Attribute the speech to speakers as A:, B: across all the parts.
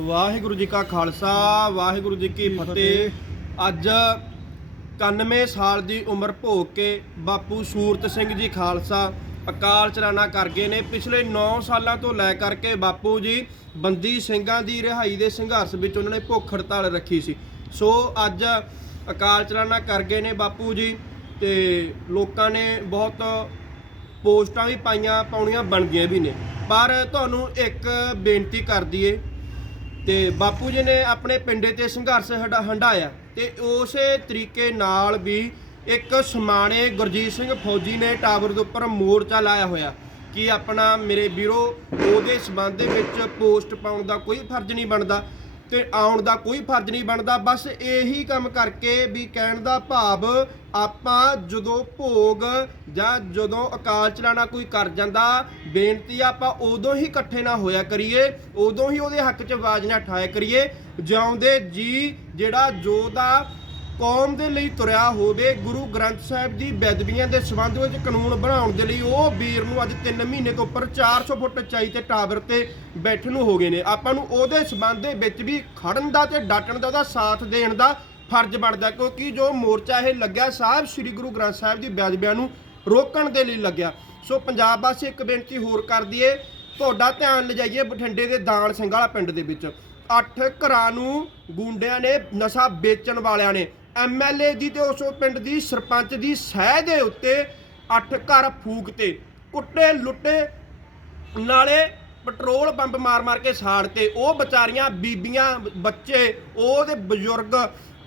A: ਵਾਹਿਗੁਰੂ ਜੀ ਕਾ ਖਾਲਸਾ ਵਾਹਿਗੁਰੂ ਜੀ ਕੀ ਫਤਿਹ। ਅੱਜ 91 ਸਾਲ ਦੀ ਉਮਰ ਭੋਗ ਕੇ ਬਾਪੂ ਸੂਰਤ ਸਿੰਘ ਜੀ ਖਾਲਸਾ ਅਕਾਲ ਚਲਾਣਾ ਕਰ ਗਏ ਨੇ। ਪਿਛਲੇ 9 ਸਾਲਾਂ ਤੋਂ ਲੈ ਕਰਕੇ ਬਾਪੂ ਜੀ ਬੰਦੀ ਸਿੰਘਾਂ ਦੀ ਰਿਹਾਈ ਦੇ ਸੰਘਰਸ਼ ਵਿੱਚ ਉਹਨਾਂ ਨੇ ਭੁੱਖ ਹੜਤਾਲ ਰੱਖੀ ਸੀ। ਸੋ ਅੱਜ ਅਕਾਲ ਚਲਾਣਾ ਕਰ ਗਏ ਨੇ ਬਾਪੂ ਜੀ ਤੇ ਲੋਕਾਂ ਨੇ ਬਹੁਤ ਪੋਸਟਾਂ ਵੀ ਪਾਈਆਂ ਪਾਉਣੀਆਂ ਬਣ ਗਈਆਂ ਵੀ ਨੇ। ਪਰ ਤੁਹਾਨੂੰ ਇੱਕ ਬੇਨਤੀ ਕਰ ਦਈਏ ਤੇ ਬਾਪੂ ਜੀ ਨੇ ਆਪਣੇ ਪਿੰਡੇ ਤੇ ਸੰਘਰਸ਼ ਹੰਡਾ- ਹੰਢਾਇਆ ਤੇ ਉਸੇ ਤਰੀਕੇ ਨਾਲ ਵੀ ਇੱਕ ਸਮਾਣੇ ਗੁਰਜੀਤ ਸਿੰਘ ਫੌਜੀ ਨੇ ਟਾਵਰ ਦੇ ਉੱਪਰ ਮੋਰਚਾ ਲਾਇਆ ਹੋਇਆ। ਕਿ ਆਪਣਾ ਮੇਰੇ ਵੀਰੋ, ਉਹਦੇ ਸਬੰਧ ਵਿੱਚ ਪੋਸਟ ਪਾਉਣ ਦਾ ਕੋਈ ਫਰਜ਼ ਨਹੀਂ ਬਣਦਾ? ਤੇ ਆਉਣ ਦਾ ਕੋਈ ਫਰਜ਼ ਨਹੀਂ ਬਣਦਾ। ਬਸ ਇਹੀ ਕੰਮ ਕਰਕੇ ਵੀ ਕਹਿਣ ਦਾ ਭਾਵ, ਆਪਾਂ ਜਦੋਂ ਭੋਗ ਜਾਂ ਜਦੋਂ ਅਕਾਲ ਚਲਾਣਾ ਕੋਈ ਕਰ ਜਾਂਦਾ, ਬੇਨਤੀ ਆਪਾਂ ਉਦੋਂ ਹੀ ਇਕੱਠੇ ਨਾ ਹੋਇਆ ਕਰੀਏ, ਉਦੋਂ ਹੀ ਉਹਦੇ ਹੱਕ 'ਚ ਆਵਾਜ਼ ਨਾ ਠਾਇਆ ਕਰੀਏ। ਜਿਉਂਦੇ ਜੀ ਜਿਹੜਾ ਜੋ ਦਾ ਕੌਮ ਦੇ ਲਈ ਤੁਰਿਆ ਹੋਵੇ, ਗੁਰੂ ਗ੍ਰੰਥ ਸਾਹਿਬ ਦੀ ਬੇਦਬੀਆਂ ਦੇ ਸੰਬੰਧ ਵਿੱਚ ਕਾਨੂੰਨ ਬਣਾਉਣ ਦੇ ਲਈ ਉਹ ਵੀਰ ਨੂੰ ਅੱਜ 3 ਮਹੀਨੇ ਤੋਂ ਉੱਪਰ 400 ਫੁੱਟ ਚਾਈ ਤੇ ਟਾਵਰ ਤੇ ਬੈਠਣ ਨੂੰ ਹੋ ਗਏ ਨੇ। ਆਪਾਂ ਨੂੰ ਉਹਦੇ ਸੰਬੰਧ ਦੇ ਵਿੱਚ ਵੀ ਖੜਨ ਦਾ ਤੇ ਡਟਣ ਦਾ ਉਹਦਾ ਸਾਥ ਦੇਣ ਦਾ ਫਰਜ਼ ਬਣਦਾ ਕਿਉਂਕਿ ਜੋ ਮੋਰਚਾ ਇਹ ਲੱਗਿਆ ਸਾਹਿਬ ਸ੍ਰੀ ਗੁਰੂ ਗ੍ਰੰਥ ਸਾਹਿਬ ਦੀ ਬੇਦਬੀਆਂ ਨੂੰ ਰੋਕਣ ਦੇ ਲਈ ਲੱਗਿਆ। ਸੋ ਪੰਜਾਬ ਵਾਸੀ ਇੱਕ ਬੇਨਤੀ ਹੋਰ ਕਰ ਦਈਏ, ਤੁਹਾਡਾ ਧਿਆਨ ਲਿਜਾਈਏ ਬਠਿੰਡੇ ਦੇ ਦਾਨ ਸਿੰਘ ਵਾਲਾ ਪਿੰਡ ਦੇ ਵਿੱਚ। ਅੱਠ ਘਰਾਂ ਨੂੰ ਗੁੰਡਿਆਂ ਨੇ ਨਸ਼ਾ ਵੇਚਣ ਵਾਲਿਆਂ ਨੇ ਐਮਐਲਏ ਦੀ ਤੇ ਉਸ ਪਿੰਡ ਦੀ ਸਰਪੰਚ ਦੀ ਸਹਿ ਦੇ ਉੱਤੇ ਅੱਠ ਘਰ ਫੂਕ ਤੇ ਕੁੱਟੇ, ਲੁੱਟੇ, ਨਾਲੇ ਪੈਟਰੋਲ ਪੰਪ ਮਾਰ-ਮਾਰ ਕੇ ਸਾੜ ਤੇ। ਉਹ ਵਿਚਾਰੀਆਂ, ਬੀਬੀਆਂ, ਬੱਚੇ ਉਹਦੇ ਬਜ਼ੁਰਗ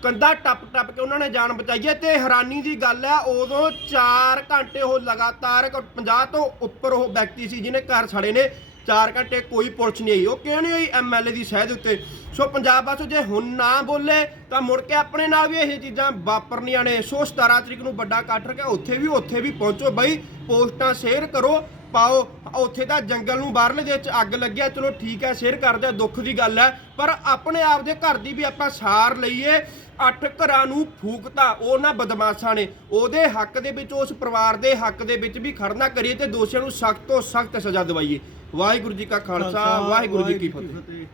A: ਕੰਧਾ ਟੱਪ-ਟੱਪ ਕੇ ਉਹਨਾਂ ਨੇ ਜਾਨ ਬਚਾਈ ਹੈ ਤੇ ਹੈਰਾਨੀ ਦੀ ਗੱਲ ਹੈ, ਉਦੋਂ 4 ਘੰਟੇ ਉਹ ਲਗਾਤਾਰ 50 ਤੋਂ ਉੱਪਰ ਉਹ ਵਿਅਕਤੀ ਸੀ ਜਿਹਨੇ ਘਰ ਸੜੇ ਨੇ। 4 ਘੰਟੇ ਕੋਈ ਪੁਲਿਸ ਨਹੀਂ ਆਈ, ਉਹ ਕਿਉਂ ਨਹੀਂ ਹੋਈ ਐਮਐਲਏ ਦੀ ਸਹਿ ਦੇ ਉੱਤੇ। ਸੋ ਪੰਜਾਬ ਵਾਸਤੇ ਜੇ ਹੁਣ ਨਾ ਬੋਲੇ, ਤਾਂ ਮੁੜ ਕੇ ਆਪਣੇ ਨਾਲ ਵੀ ਇਹ ਚੀਜ਼ਾਂ ਵਾਪਰਨੀਆਂ ਨੇ। ਸੋ 17 ਤਰੀਕ ਨੂੰ ਵੱਡਾ ਇਕੱਠ ਰੱਖਿਆ, ਉੱਥੇ ਵੀ ਉੱਥੇ ਵੀ ਪਹੁੰਚੋ ਬਈ, ਪੋਸਟਾਂ ਸ਼ੇਅਰ ਕਰੋ। ਪਾਓ। ਉੱਥੇ ਤਾਂ ਜੰਗਲ ਨੂੰ ਬਾਹਰਲੇ ਦੇ ਵਿੱਚ ਅੱਗ ਲੱਗਿਆ ਚਲੋ ਠੀਕ ਹੈ ਸ਼ੇਅਰ ਕਰਦੇ ਆ, ਦੁੱਖ ਦੀ ਗੱਲ ਹੈ ਪਰ ਆਪਣੇ ਆਪ ਦੇ ਘਰ ਦੀ ਵੀ ਆਪਾਂ ਸਾਰ ਲਈਏ ਅੱਠ ਘਰਾਂ ਨੂੰ ਫੂਕਤਾ ਉਹਨਾਂ ਬਦਮਾਸ਼ਾਂ ਨੇ। ਉਹਦੇ ਹੱਕ ਦੇ ਵਿੱਚ ਉਸ ਪਰਿਵਾਰ ਦੇ ਹੱਕ ਦੇ ਵਿੱਚ ਵੀ ਖੜਨਾ ਕਰੀਏ ਤੇ ਦੋਸ਼ੀਆਂ ਨੂੰ ਸਖਤ ਤੋਂ ਸਖਤ ਸਜ਼ਾ ਦਿਵਾਈਏ। ਵਾਹਿਗੁਰੂ ਜੀ ਕਾ ਖਾਲਸਾ ਵਾਹਿਗੁਰੂ ਜੀ ਕੀ ਫਤਿਹ।